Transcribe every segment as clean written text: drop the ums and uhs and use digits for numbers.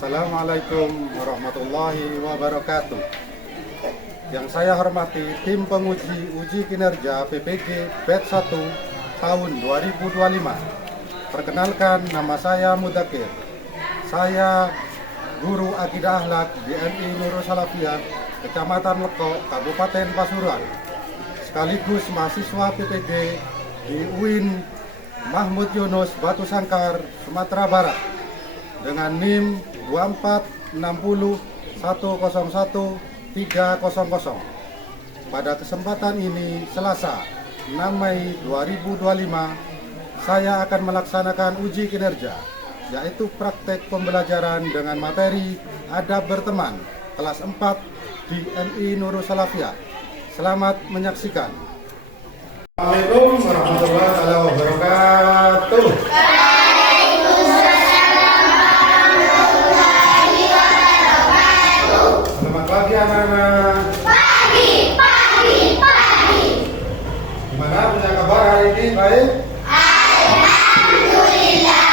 Assalamualaikum warahmatullahi wabarakatuh. Yang saya hormati tim penguji uji kinerja PPG Batch 1 tahun 2025. Perkenalkan, nama saya Mudakir. Saya guru akidah akhlak di MI Nurul Salafiyah, Kecamatan Lekok, Kabupaten Pasuruan. Sekaligus mahasiswa PPG di UIN Mahmud Yunus Batu Sangkar, Sumatera Barat, dengan NIM 2460101 Pada kesempatan ini, Selasa 6 Mei 2025, saya akan melaksanakan uji kinerja, yaitu praktek pembelajaran dengan materi adab berteman kelas 4 di MI Nurul Salafiyah. Selamat menyaksikan. Assalamualaikum warahmatullahi wabarakatuh. Selamat pagi anak-anak. Pagi. Gimana, punya kabar hari ini? Baik? Alhamdulillah,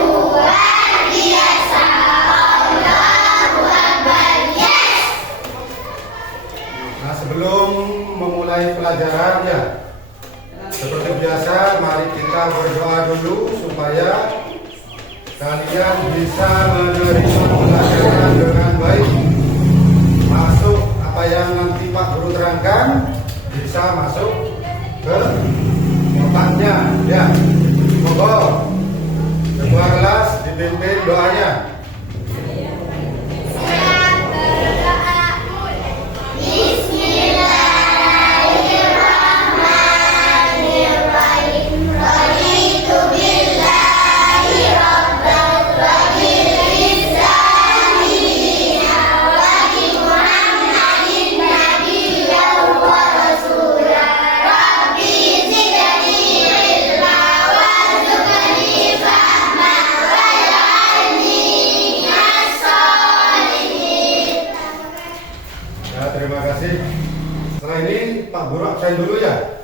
luar biasa. Allahu Akbar, yes. Nah, sebelum memulai pelajaran ya, seperti biasa, mari kita berdoa dulu supaya kalian bisa menerima pelajaran dengan baik. Masuk apa yang nanti Pak Guru terangkan bisa masuk ke otaknya ya. Monggo ketua kelas dipimpin doanya. Saya berdoa. Bismillahirrahmanirrahim. Raditu billahi rabban wa bil islami dinan wa bi Muhammadin nabiyyan wa rasulan. Rabbi zidni ilma warzuqni fahma waj'alni minas sholihin. Ya, terima kasih. Setelah ini Pak Guru absen dulu ya.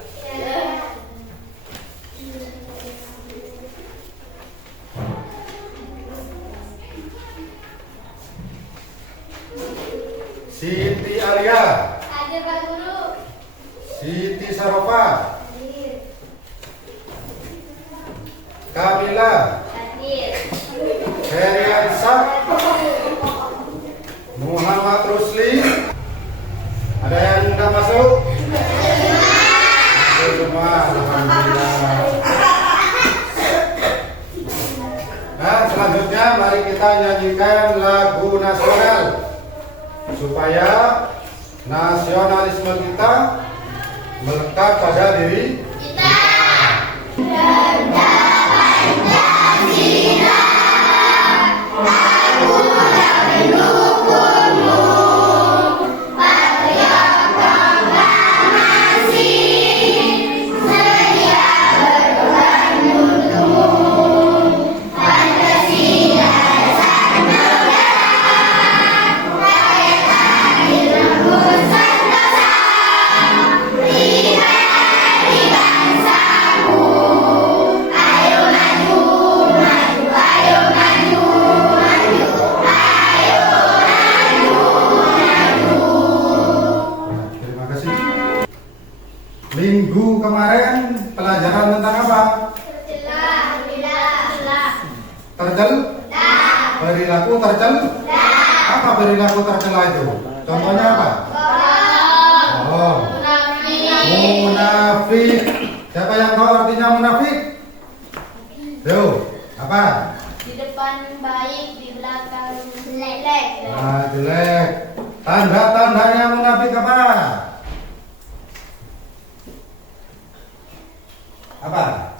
Siti Alia, Hadir Pak Guru. Siti Sarofa, Kamila, Hadir. Heriansa, Muhammad Rusli. Ada yang tidak masuk? Masuk semua, alhamdulillah. Nah, selanjutnya mari kita nyanyikan lagu nasional supaya nasionalisme kita melekat pada diri kita. Terima kasih. Minggu kemarin pelajaran tentang apa? Tercel? Perilaku tercel? Apa perilaku tercela itu? Contohnya apa? Oh, munafik. Siapa yang tahu artinya munafik? Tuh, apa? Di depan baik, di belakang jelek. Nah, jelek. Tanda-tandanya munafik apa? Apa?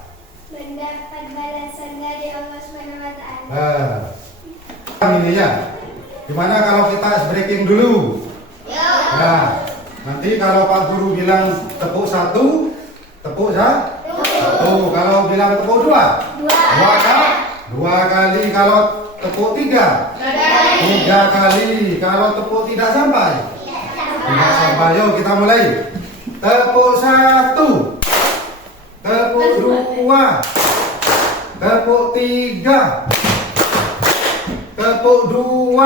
Mendapat balasan dari Allah SWT. Ini ya. Gimana kalau kita ice breaking dulu? Nah, nanti kalau Pak Guru bilang tepuk 1, tepuk ya? 1. Kalau bilang tepuk 2, 2 kali. Kalau tepuk 3, 3 kali. Kalau tepuk tidak sampai, tidak sampai. Yuk kita mulai. Tepuk 1, tepuk 2, tepuk 3, Tepuk 2.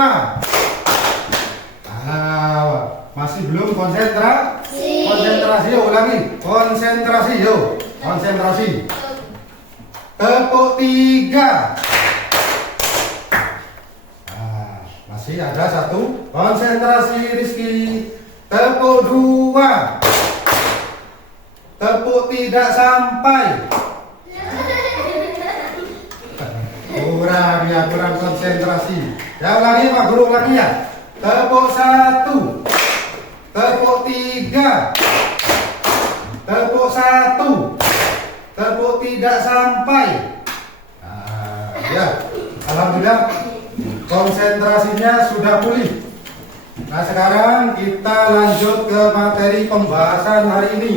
Masih belum konsentrasi. Konsentrasi, yuk ulangi. Konsentrasi, yuk. Konsentrasi. Tepuk 3. Masih ada 1. Konsentrasi Rizky. Tepuk 2. Tepuk tidak sampai. Kurang konsentrasi. Ya ulangi Pak Guru, ulangi ya. Tepuk 1. Tepuk 3. Tepuk 1. Tepuk tidak sampai. Ya, alhamdulillah konsentrasinya sudah pulih. Nah sekarang kita lanjut ke materi pembahasan hari ini.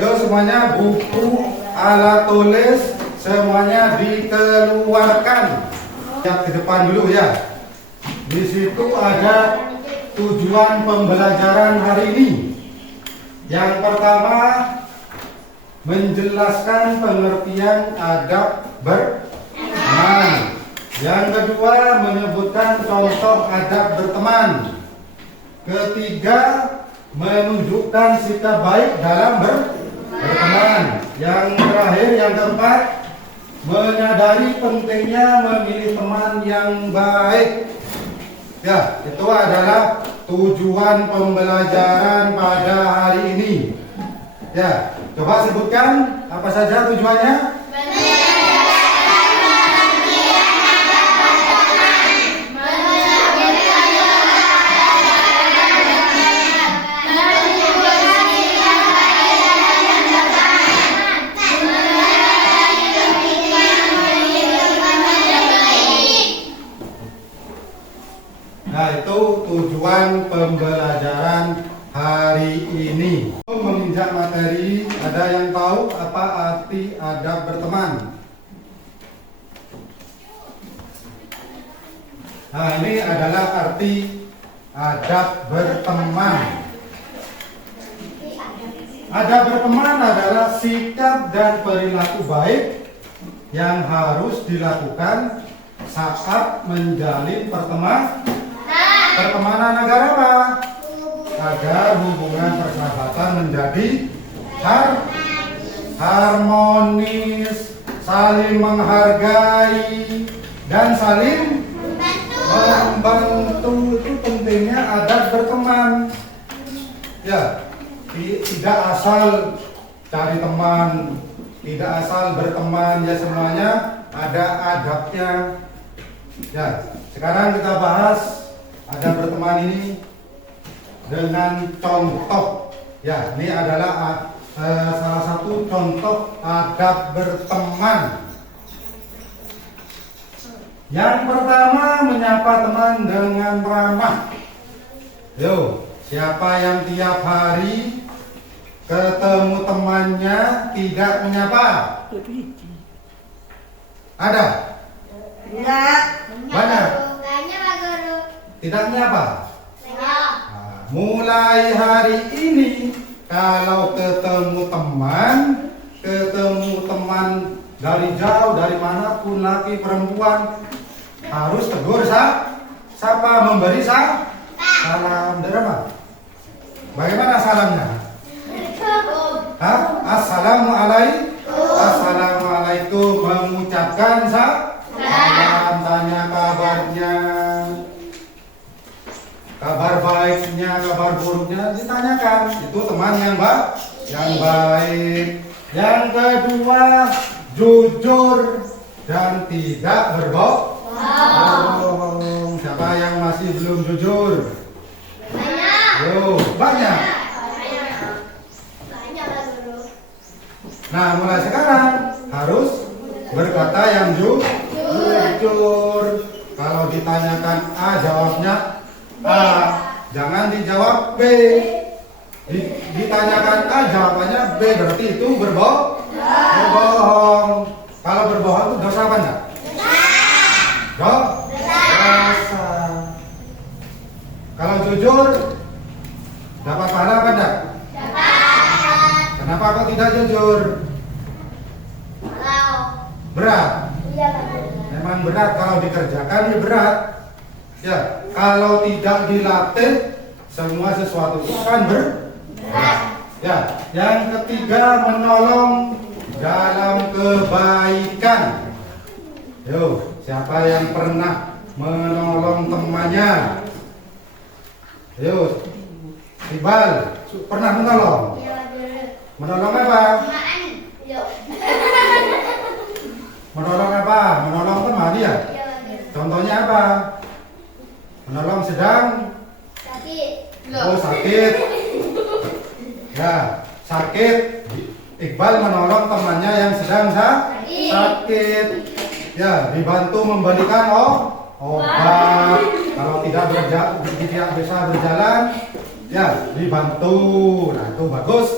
Yuk semuanya, buku, alat tulis semuanya dikeluarkan. Lihat ke depan dulu ya. Di situ ada tujuan pembelajaran hari ini. Yang pertama, menjelaskan pengertian adab berteman. Yang kedua, menyebutkan contoh adab berteman. Ketiga, menunjukkan sikap baik dalam berteman. Yang terakhir, yang keempat, menyadari pentingnya memilih teman yang baik. Ya, itu adalah tujuan pembelajaran pada hari ini. Ya, coba sebutkan apa saja tujuannya. Nah, itu tujuan pembelajaran hari ini. Menginjak materi, ada yang tahu apa arti adab berteman? Nah, ini adalah arti adab berteman. Adab berteman adalah sikap dan perilaku baik yang harus dilakukan saat menjalin pertemanan agar apa? Agar hubungan persahabatan menjadi harmonis, saling menghargai, dan saling membantu. Itu pentingnya adab berteman. Ya, tidak asal cari teman, tidak asal berteman, ya semuanya ada adabnya. Ya, sekarang kita bahas adab berteman ini dengan contoh. Ya, ini adalah salah satu contoh adab berteman. Yang pertama, menyapa teman dengan ramah. Yo, siapa yang tiap hari ketemu temannya tidak menyapa? Ada? Enggak. Banyak? Banyak Pak Guru. Tidak menyapa? Banyak. Nah, mulai hari ini kalau ketemu teman dari jauh, dari manapun, laki perempuan, harus tegur sapa, memberi salam. Derma. Bagaimana salamnya? Assalamualaikum, mengucapkan salam, tanya kabarnya, kabar baiknya, kabar buruknya ditanyakan. Itu teman yang baik. Yang kedua, jujur dan tidak berbohong. Siapa yang masih belum jujur? Banyak. Yo, banyak. Banyak Pak Guru. Nah, mulai sekarang harus berkata yang jujur. Kalau ditanyakan A, jawabnya A. Jangan dijawab B. Ditanyakan A, jawabannya B. Berarti itu berbohong. Kalau berbohong itu dosa apa enggak? Dosa. Kalau jujur dapat pahala apa enggak? Kenapa kok tidak jujur? Kalau Berat. iya Pak Guru. Memang berat kalau dikerjakan, ya berat. Ya, kalau tidak dilatih, semua sesuatu itu akan berat. Ya, yang ketiga menolong dalam kebaikan. Yo, siapa yang pernah menolong temannya? Yo, Iqbal, pernah menolong? Ya, dulu. Menolong apa? Maan. Yuk. Menolong apa? Menolong teman ya? Ya, dulu. Contohnya apa? Menolong sedang Sakit. sakit. Ya, sakit. Iqbal menolong temannya yang sedang sakit. Ya, dibantu memberikan obat. Kalau tidak bisa berjalan, ya dibantu. Nah, itu bagus.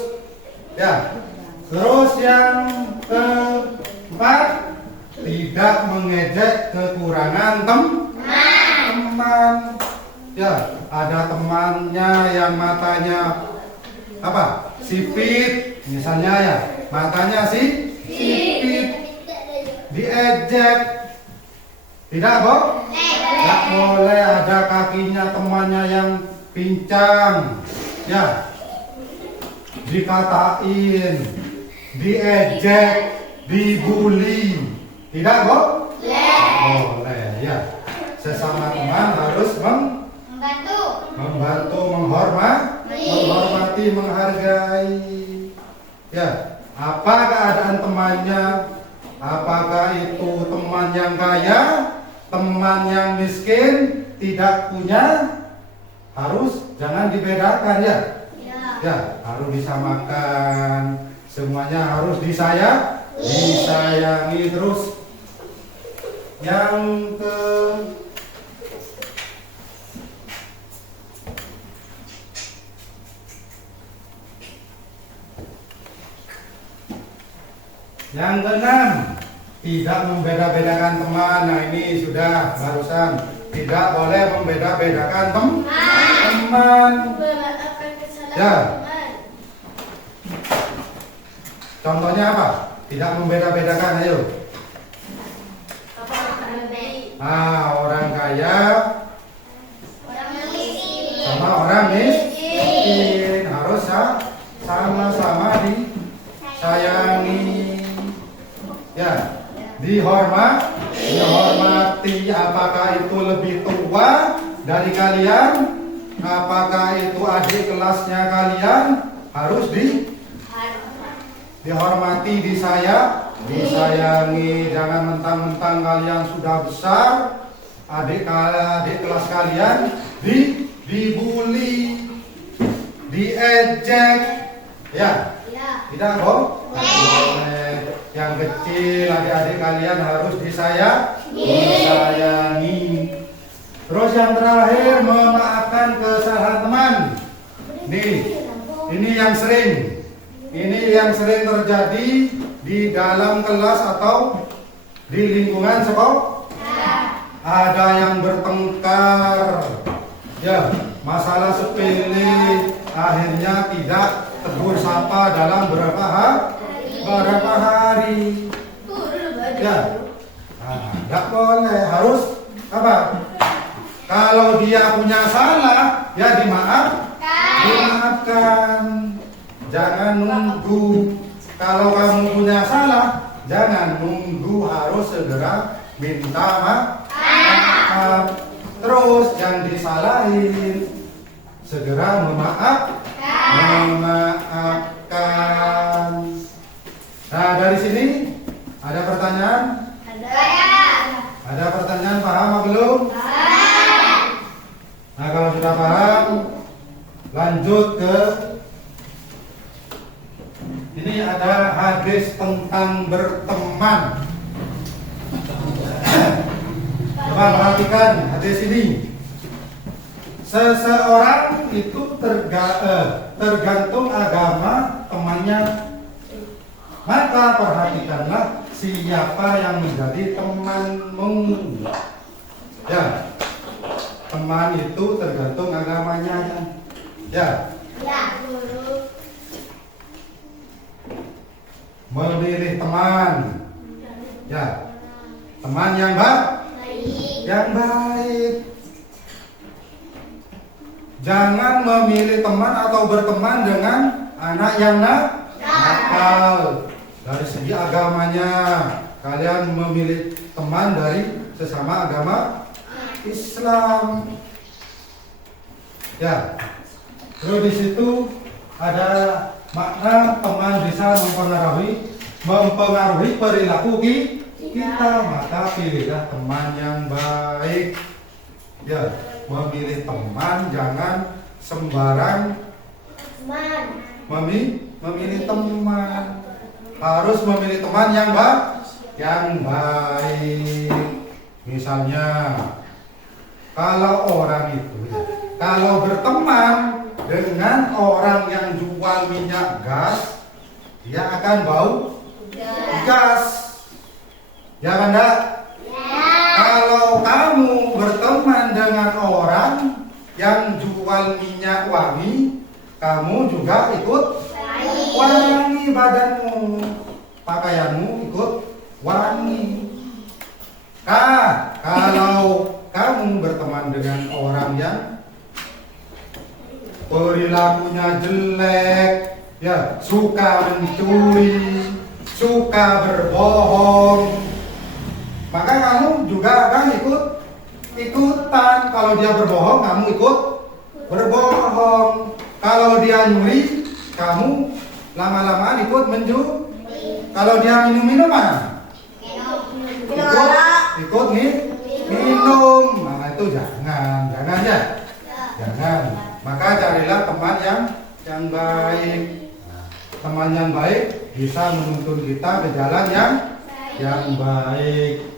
Ya. Terus yang keempat, tidak mengejek kekurangan teman. Ya, ada temannya yang matanya apa? Sipit, misalnya ya, matanya sipit, diejek, tidak Bob? Tidak boleh. Ada kakinya temannya yang pincang, ya, dikatain, diejek, dibully, tidak Bob? Boleh, ya. Sesama teman harus membantu, menghormati, menghargai. Ya, apa keadaan temannya? Apakah itu teman yang kaya, teman yang miskin, tidak punya? Harus jangan dibedakan ya. Ya, harus disamakan. Semuanya harus disayangi terus. Yang keenam, tidak membeda-bedakan teman. Nah, ini sudah barusan. Tidak boleh membeda-bedakan teman. Memaafkan kesalahan Ya. teman. Contohnya apa? Tidak membeda-bedakan, ayo. Orang kaya Orang miskin. sama orang miskin harus sama-sama disayangi. Ya, dihormati. Apakah itu lebih tua dari kalian? Apakah itu adik kelasnya kalian? Harus dihormati, disayangi. Jangan mentang-mentang kalian sudah besar, adik kelas kalian dibully, diejek. Ya, tidak Bob? Boleh. Yang kecil, adik-adik kalian harus disayangi. Terus yang terakhir, memaafkan kesalahan teman. Ini yang sering terjadi di dalam kelas atau di lingkungan sekolah. Ada yang bertengkar, ya, masalah sepele, akhirnya tidak tegur sapa dalam berapa hari. Ya, nggak boleh. Harus apa? Kalau dia punya salah, ya dimaafkan. Jangan nunggu. Kalau kamu punya salah, jangan nunggu, harus segera minta maaf. Terus yang disalahin, segera memaafkan. Nah, dari sini ada pertanyaan? Ada pertanyaan, paham atau belum? Nah, kalau sudah paham, lanjut ke ini. Ada hadis tentang berteman. Coba perhatikan hadis ini. Seseorang itu tergantung agama temannya. Maka perhatikanlah siapa yang menjadi temanmu. Ya, teman itu tergantung agamanya. Ya, memilih teman. Ya, teman yang baik. Jangan memilih teman atau berteman dengan anak yang nakal. Dari segi agamanya, kalian memilih teman dari sesama agama Islam. Ya, terus di situ ada makna teman bisa mempengaruhi perilaku kita, maka pilihlah teman yang baik. Ya, memilih teman jangan sembarang memilih teman. Harus memilih teman yang baik. Misalnya, kalau berteman dengan orang yang jual minyak gas, dia akan bau gas. Ya kan, enggak? Kalau kamu berteman dengan orang yang jual minyak wangi, kamu juga ikut wangi badanmu, pakaianmu ikut wangi. Kalau kamu berteman dengan orang yang perilakunya jelek, ya, suka mencuri, suka berbohong, maka kamu juga akan ikutan. Kalau dia berbohong, kamu ikut berbohong. Kalau dia nyuri, kamu lama-lama ikut menjuri. Kalau dia minum minuman, ikut minum. Nah, itu jangan ya. Jangan. Maka carilah teman yang baik. Teman yang baik bisa menuntun kita ke jalan yang baik.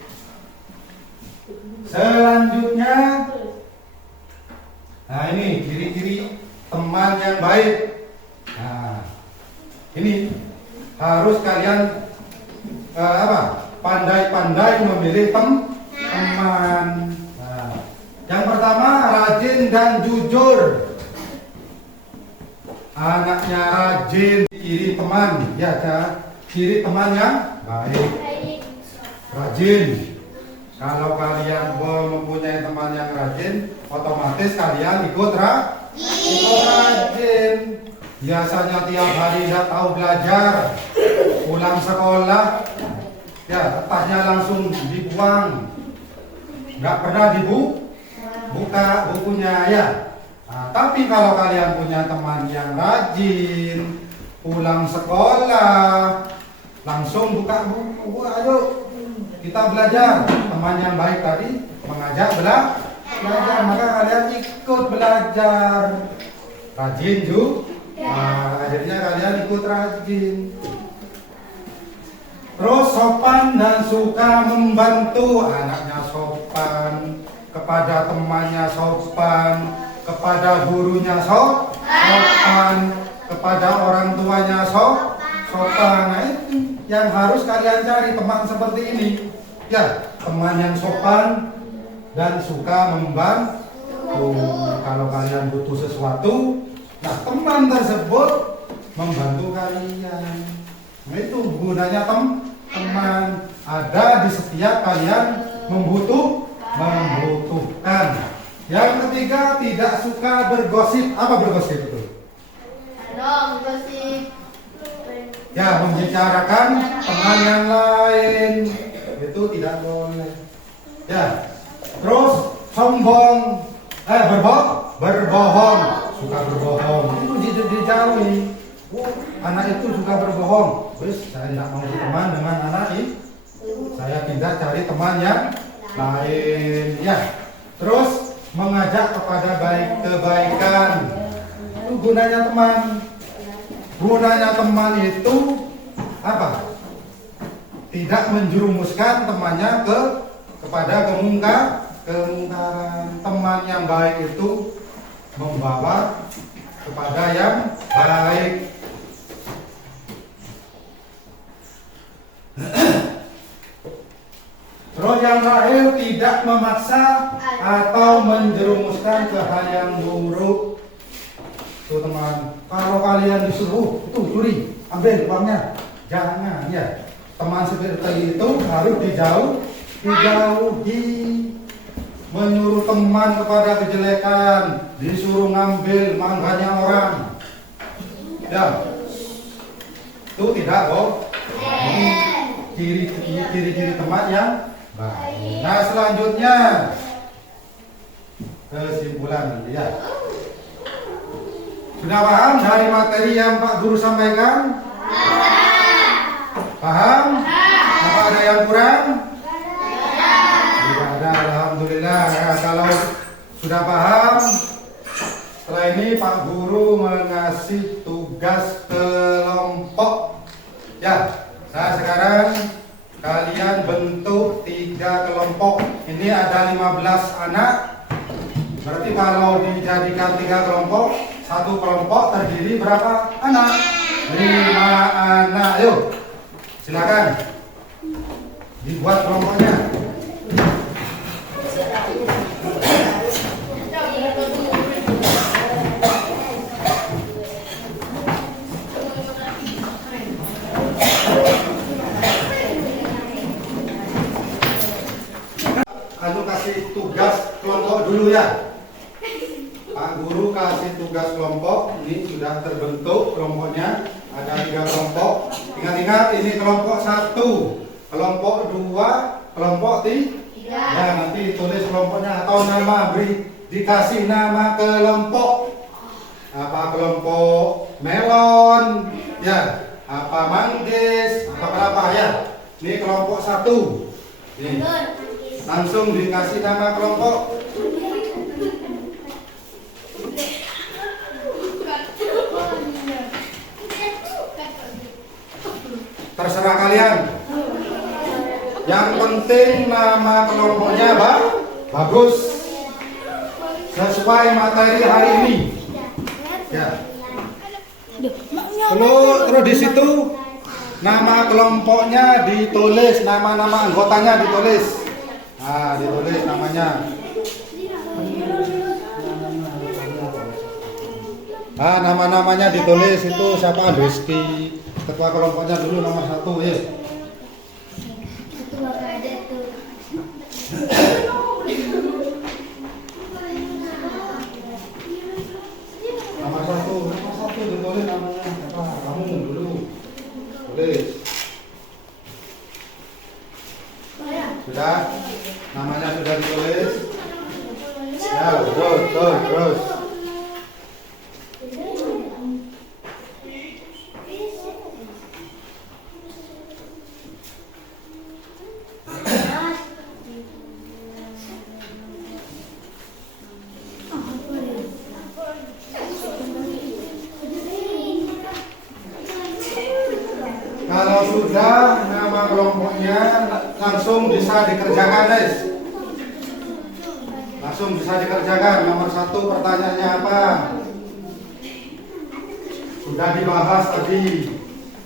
Selanjutnya, nah ini ciri-ciri teman yang baik. Nah, ini harus kalian pandai-pandai memilih teman. Nah, yang pertama, rajin dan jujur. Anaknya rajin, ciri teman, ya, ciri teman yang baik. Rajin. Kalau kalian mempunyai teman yang rajin, otomatis kalian ikut rajin. Biasanya tiap hari tidak tahu belajar, pulang sekolah, ya, tasnya langsung dibuang, nggak pernah buka bukunya, ya. Nah, tapi kalau kalian punya teman yang rajin, pulang sekolah langsung buka buku, ayo kita belajar. Teman yang baik tadi mengajak belajar, maka kalian ikut belajar. Rajin juga. Nah, akhirnya kalian ikut rajin. Terus sopan dan suka membantu. Anaknya sopan, kepada temannya sopan, kepada gurunya sopan, kepada orang tuanya sopan. Nah, itu yang harus kalian cari, teman seperti ini. Ya, teman yang sopan dan suka membantu. Kalau kalian butuh sesuatu, nah, teman tersebut membantu kalian. Nah, itu gunanya teman. Ada di setiap kalian membutuhkan. Yang ketiga, tidak suka bergosip. Apa bergosip itu? Gosip. Ya, membicarakan teman yang lain. Itu tidak boleh. Ya. Terus sombong, berbohong. Suka berbohong, itu dijauhi. Anak itu suka berbohong. Terus saya tidak mau berteman dengan anak ini. Saya pindah cari teman yang lain. Ya. Terus mengajak kepada kebaikan. Itu gunanya teman. Gunanya teman itu apa? Tidak menjerumuskan temannya kepada kemungkaran. Teman yang baik itu membawa kepada yang baik. Terus yang terakhir, tidak memaksa atau menjerumuskan ke hal yang buruk. Tuh teman, kalau kalian disuruh itu curi, ambil uangnya, jangan, ya. Teman seperti itu harus dijauhi. menyuruh teman kepada kejelekan, disuruh ngambil mangganya orang. Ya, itu tidak, Bob. Ini ciri-ciri teman yang baik. Nah, selanjutnya kesimpulan ya. Sudah paham dari materi yang Pak Guru sampaikan? Paham? Apa ada yang kurang? Tidak ada, alhamdulillah. Ya, kalau sudah paham, setelah ini Pak Guru mengasih tugas kelompok. Ya, nah sekarang kalian bentuk 3 kelompok. Ini ada 15 anak. Berarti kalau dijadikan 3 kelompok, satu kelompok terdiri berapa anak? 5 anak. Yuk, silakan dibuat kelompoknya. Kasih tugas kelompok dulu ya. Pak Guru kasih tugas kelompok. Ini sudah terbentuk kelompoknya. Ada 3 kelompok. Ingat-ingat ini kelompok 1, kelompok 2, kelompok 3. Ya, nanti ditulis kelompoknya atau nama, dikasih nama kelompok. Apa kelompok melon, ya, apa manggis, apa ya. Ini kelompok 1. Nih. Langsung dikasih nama kelompok. Terserah kalian. Yang penting nama kelompoknya bagus, sesuai materi hari ini. Ya. Terus di situ nama kelompoknya ditulis, nama-nama anggotanya ditulis. Nah, ditulis namanya. Nah, nama-namanya ditulis itu siapa? Rizky. Ketua kelompoknya dulu nomor 1 ya. Nomor 1 ditulis namanya siapa? Kamu dulu. Tulis. Sudah? Namanya sudah ditulis? Ya, terus. Kalau sudah nama kelompoknya langsung bisa dikerjakan, guys. Langsung bisa dikerjakan. Nomor 1 pertanyaannya apa? Sudah dibahas tadi.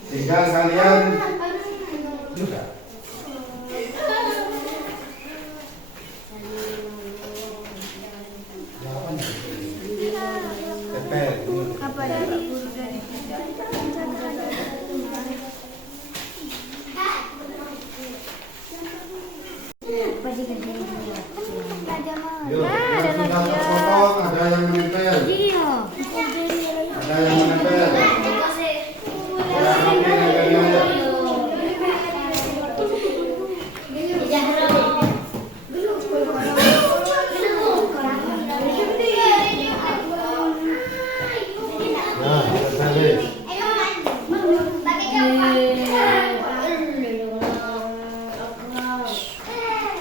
Tinggal kalian sudah. Apa dari Ada yang menempel. Ada yang menempel.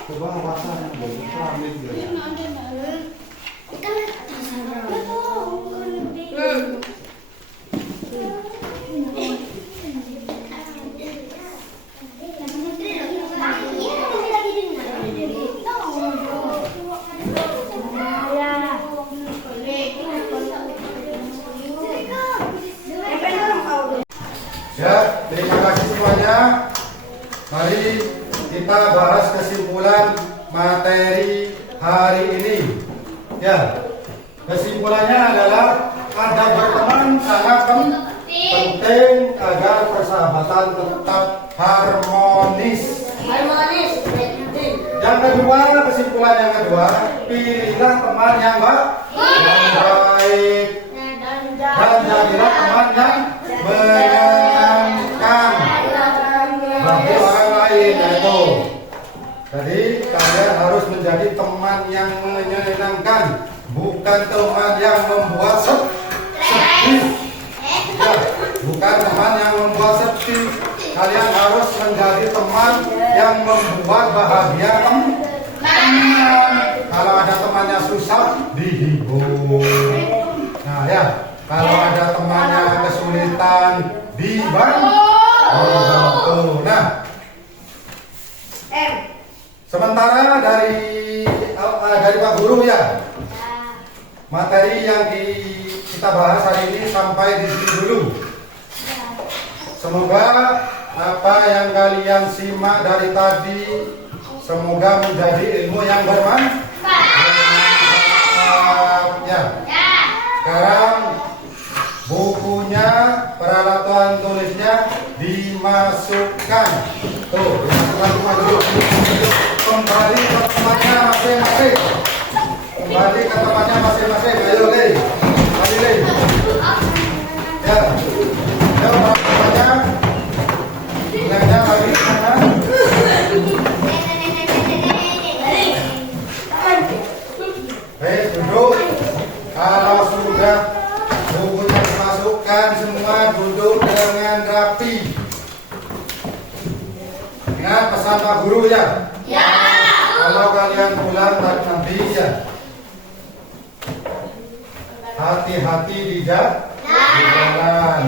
Coba awasan ya, terima kasih semuanya. Mari kita bahas kesimpulan materi hari ini. Ya, kesimpulannya adalah ada berteman sangat penting agar persahabatan tetap harmonis. Yang kedua, kesimpulan yang kedua, pilihlah teman yang baik dan jadilah teman yang menyenangkan bagi orang lain. Itu. Jadi kalian harus menjadi teman yang menyenangkan, bukan teman yang membuat sedih. Ya, bukan teman yang membuat sedih. Kalian harus menjadi teman yang membuat bahagia teman. Kalau ada temannya susah, dihibur. Nah ya, kalau ada temannya kesulitan, dibantu. Nah, sementara dari Pak Guru ya, materi yang kita bahas hari ini sampai di sini dulu. Semoga apa yang kalian simak dari tadi semoga menjadi ilmu yang bermanfaat. Ya. Sekarang bukunya, peralatan tulisnya dimasukkan. Tuh, dimasukkan dulu. Kembali ke tempatnya masing-masing. Kembali ke tempatnya masing-masing. Ayo, Lei. Kembali, Lei. Ya. Ayo, tempatnya. Belajar lagi ke sana. Duduk. Kalau sudah bukunya dimasukkan semua, duduk dengan rapi. Ingat pesan Pak Guru ya? Ya. Kalau kalian pulang nanti ya, hati-hati di jalan.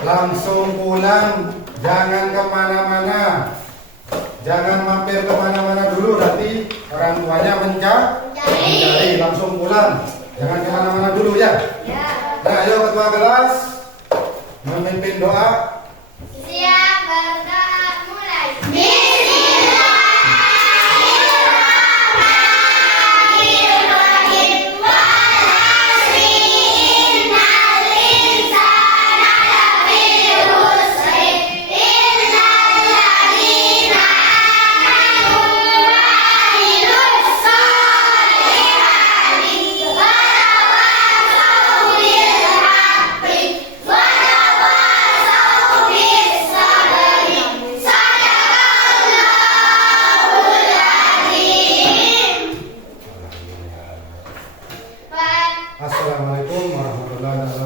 Langsung pulang, jangan kemana-mana. Jangan mampir kemana-mana dulu, nanti orang tuanya mencari. Langsung pulang, jangan kemana-mana dulu ya. Nah, ayo ketua kelas memimpin doa. Siap, berdoa mulai. Assalamualaikum warahmatullahi wabarakatuh.